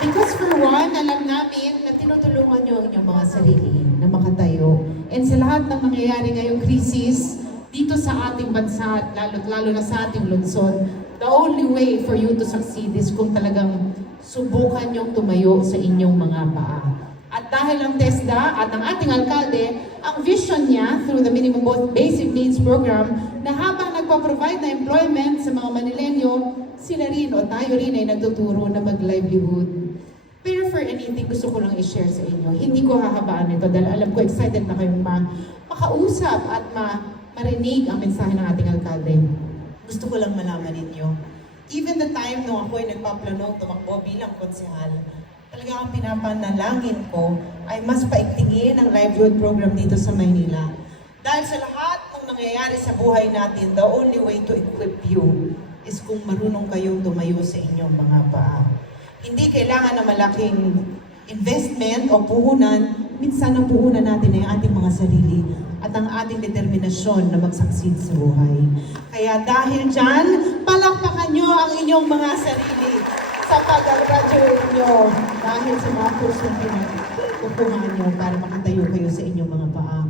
Because for one, alam namin na tinutulungan niyo ang inyong mga sarili na makatayo. And sa lahat ng nangyayari ngayong krisis, dito sa ating bansa at lalo na sa ating lungsod, the only way for you to succeed is kung talagang subukan niyong tumayo sa inyong mga paa. At dahil ang TESDA at ang ating alkalde, ang vision niya through the Minimum Basic Needs Program na habang nagpa-provide na employment sa mga Manilenyo, sila rin o tayo rin ay nagtuturo na mag-livelihood. Pero for anything, gusto ko lang i-share sa inyo. Hindi ko hahabaan ito dahil alam ko excited na kayong makausap at marinig ang mensahe ng ating alkalde. Gusto ko lang malaman ninyo. Even the time nung ako ay nagpaplano tumakbo bilang konsehal, talaga ang pinapanalangin ko ay mas paigtingin ang livelihood program dito sa Maynila. Dahil sa lahat ng nangyayari sa buhay natin, the only way to equip you is kung marunong kayong tumayo sa inyong mga paa. Hindi kailangan na malaking investment o puhunan. Minsan ang puhunan natin ay ating mga sarili at ang ating determinasyon na mag-succeed sa buhay. Kaya dahil dyan, palakpakan nyo ang inyong mga sarili sa pag-graduate nyo dahil sa mga kursong pinagkukuhan nyo para makatayo kayo sa inyong mga paa.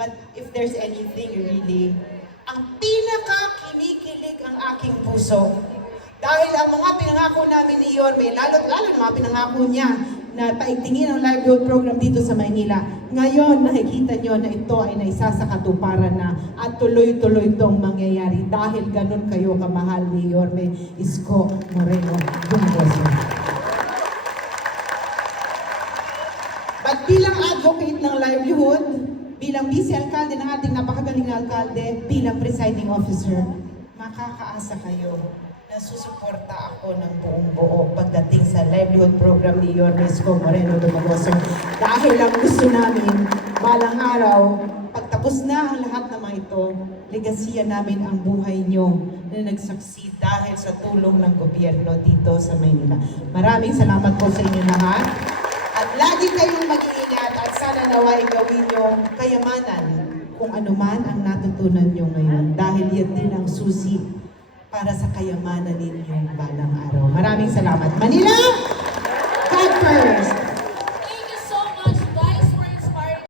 But if there's anything really, ang pinaka-kinikilig ang aking puso. Dahil ang mga pinangako namin ni Yorme, lalo ang mga pinangako niya na paigtingin ang livelihood program dito sa Maynila. Ngayon, nakikita nyo na ito ay naisa sa katuparan na at tuloy-tuloy itong mangyayari dahil ganun kayo kamahal ni Yorme Isko Moreno Bungoso. At bilang advocate ng livelihood, bilang vice-alkalde ng ating napakagaling na alkalde, bilang presiding officer, makakaasa kayo na susuporta ako ng buong buo pagdating sa livelihood program ni Yorme Isko Moreno Bungoso. Dahil ang gusto namin, balang araw, pagtapos na ang lahat ng mga ito, legasiya namin ang buhay nyo na nag-succeed dahil sa tulong ng gobyerno dito sa Maynila. Maraming salamat po sa inyo lahat. At lagi kayong mag-iingat at sana naway gawin nyo kayamanan kung anuman ang natutunan nyo ngayon. Dahil yan din ang susi para sa kayamanan ninyong balang araw. Maraming salamat. Manila, God first!